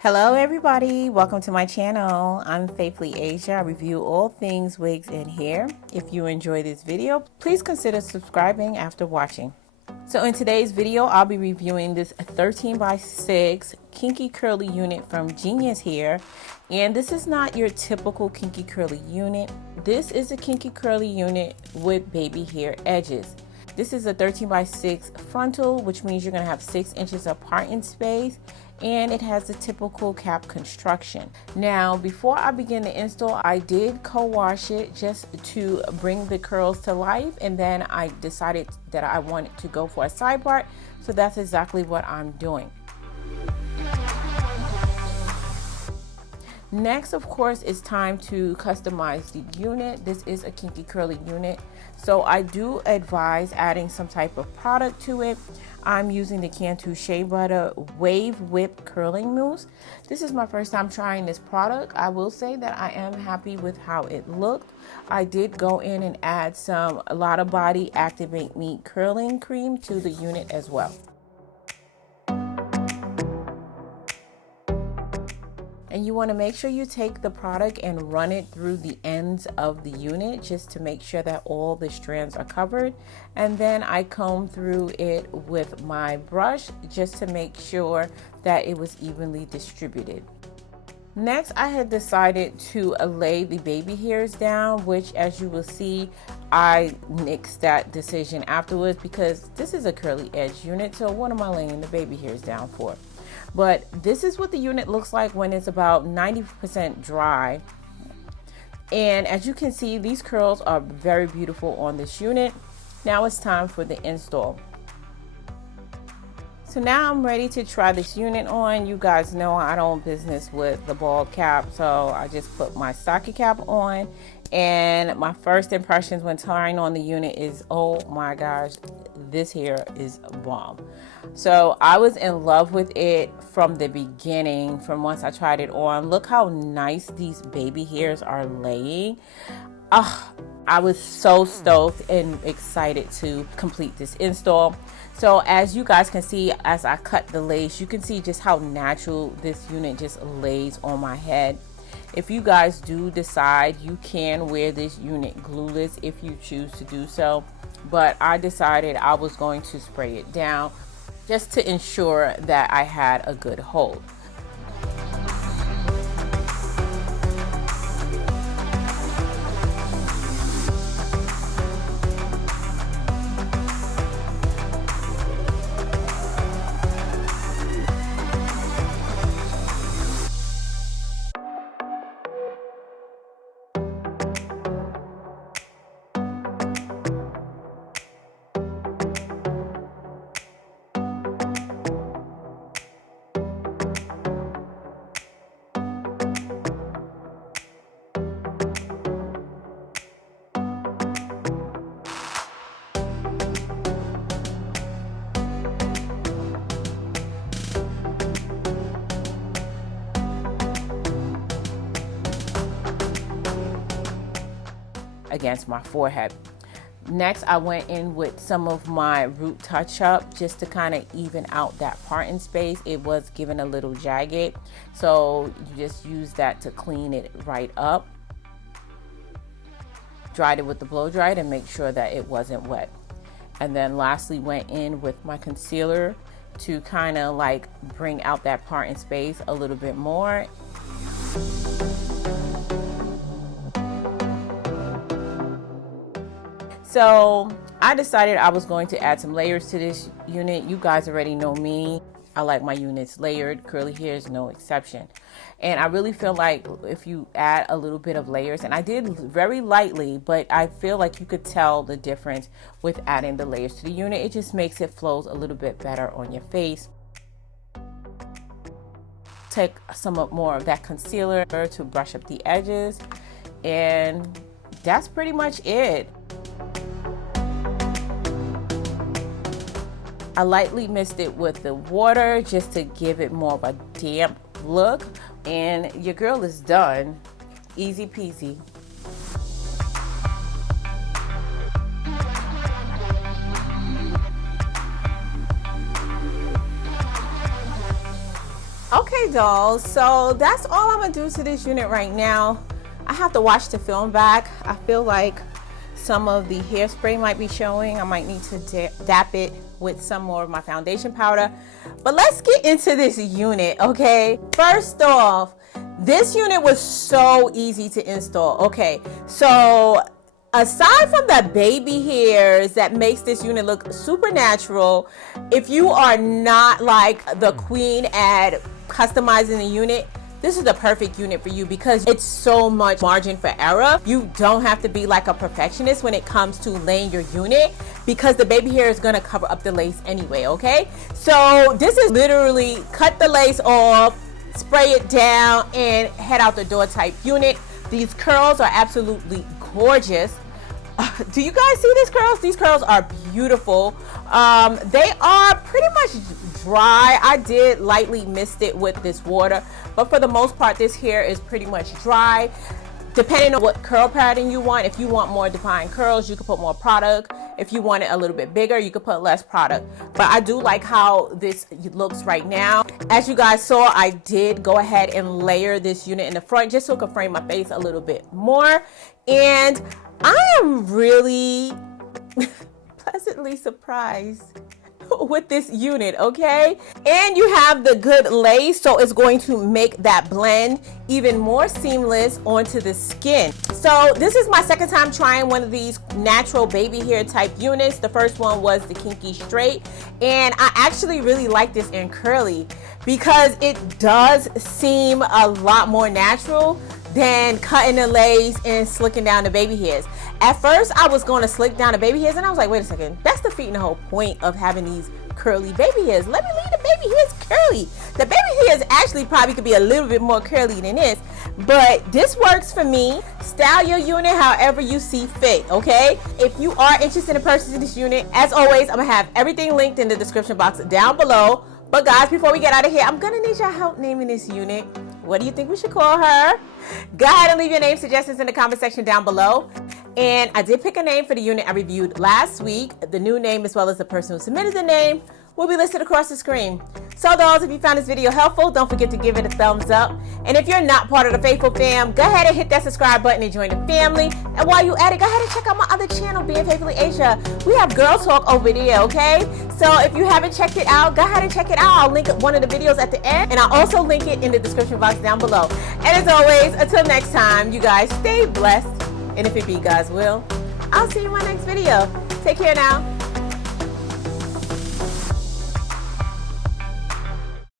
Hello everybody, welcome to my channel. I'm Faithfully Asia. I review all things wigs and hair. If you enjoy this video, please consider subscribing after watching. So in today's video, I'll be reviewing this 13 by 6 kinky curly unit from Genius Hair. And this is not your typical kinky curly unit. This is a kinky curly unit with baby hair edges. This is a 13 by 6 frontal, which means you're going to have 6 inches apart in space, and it has the typical cap construction. Now, before I begin the install, I did co-wash it just to bring the curls to life, and then I decided that I wanted to go for a side part, so that's exactly what I'm doing. Next, of course, it's time to customize the unit. This is a kinky curly unit, so I do advise adding some type of product to it. I'm using the Cantu Shea Butter Wave Whip Curling Mousse. This is my first time trying this product. I will say that I am happy with how it looked. I did go in and add some A Lot of Body Activate Me curling cream to the unit as well. And you want to make sure you take the product and run it through the ends of the unit just to make sure that all the strands are covered. And then I comb through it with my brush just to make sure that it was evenly distributed. Next, I had decided to lay the baby hairs down, which, as you will see, I nixed that decision afterwards because this is a curly edge unit, so what am I laying the baby hairs down for? But this is what the unit looks like when it's about 90% dry. And as you can see, these curls are very beautiful on this unit. Now it's time for the install. So now I'm ready to try this unit on. You guys know I don't business with the bald cap, so I just put my stocking cap on. And my first impressions when trying on the unit is, oh my gosh, this hair is bomb. So I was in love with it from the beginning, from once I tried it on. Look how nice these baby hairs are laying. I was so stoked and excited to complete this install. So as you guys can see, as I cut the lace, you can see just how natural this unit just lays on my head. If you guys do decide, you can wear this unit glueless if you choose to do so. But I decided I was going to spray it down just to ensure that I had a good hold. Against my forehead. Next, I went in with some of my root touch up just to kind of even out that part in space. It was given a little jagged, so you just use that to clean it right up. Dried it with the blow dry to make sure that it wasn't wet. And then lastly went in with my concealer to kind of like bring out that part in space a little bit more. So I decided I was going to add some layers to this unit. You guys already know me. I like my units layered. Curly hair is no exception. And I really feel like if you add a little bit of layers, and I did very lightly, but I feel like you could tell the difference with adding the layers to the unit. It just makes it flows a little bit better on your face. Take some more of that concealer to brush up the edges. And that's pretty much it. I lightly mixed it with the water just to give it more of a damp look, and your girl is done. Easy peasy. Okay, Okay, dolls, so that's all I'm gonna do to this unit right now. I have to watch the film back. I feel like some of the hairspray might be showing. I might need to dap it with some more of my foundation powder. But let's get into this unit, okay? First off, this unit was so easy to install. Okay, so aside from the baby hairs that makes this unit look super natural, if you are not like the queen at customizing the unit, this is the perfect unit for you because it's so much margin for error. You don't have to be like a perfectionist when it comes to laying your unit because the baby hair is gonna cover up the lace anyway, okay? So this is literally cut the lace off, spray it down, and head out the door type unit. These curls are absolutely gorgeous. Do you guys see these curls? These curls are beautiful. They are pretty much dry. I did lightly mist it with this water, but for the most part, this hair is pretty much dry. Depending on what curl pattern you want, if you want more defined curls, you can put more product. If you want it a little bit bigger, you can put less product. But I do like how this looks right now. As you guys saw, I did go ahead and layer this unit in the front just so it could frame my face a little bit more. And I am really pleasantly surprised with this unit, okay? And you have the good lace, so it's going to make that blend even more seamless onto the skin. So this is my second time trying one of these natural baby hair type units. The first one was the Kinky Straight, and I actually really like this in curly because it does seem a lot more natural than cutting the lace and slicking down the baby hairs. At first, I was going to slick down the baby hairs, and I was like, wait a second, that's defeating the whole point of having these curly baby hairs. Let me leave the baby hairs curly. The baby hairs actually probably could be a little bit more curly than this, but this works for me. Style your unit however you see fit, okay? If you are interested in purchasing this unit, as always, I'm gonna have everything linked in the description box down below. But guys, before we get out of here, I'm gonna need your help naming this unit. What do you think we should call her? Go ahead and leave your name suggestions in the comment section down below. And I did pick a name for the unit I reviewed last week. The new name, as well as the person who submitted the name, will be listed across the screen. So dolls, if you found this video helpful, don't forget to give it a thumbs up. And if you're not part of the Faithful Fam, go ahead and hit that subscribe button and join the family. And while you're at it, go ahead and check out my other channel, Being Faithfully Asia. We have girl talk over there, okay? So if you haven't checked it out, go ahead and check it out. I'll link one of the videos at the end, and I'll also link it in the description box down below. And as always, until next time, you guys stay blessed. And if it be God's will, I'll see you in my next video. Take care now.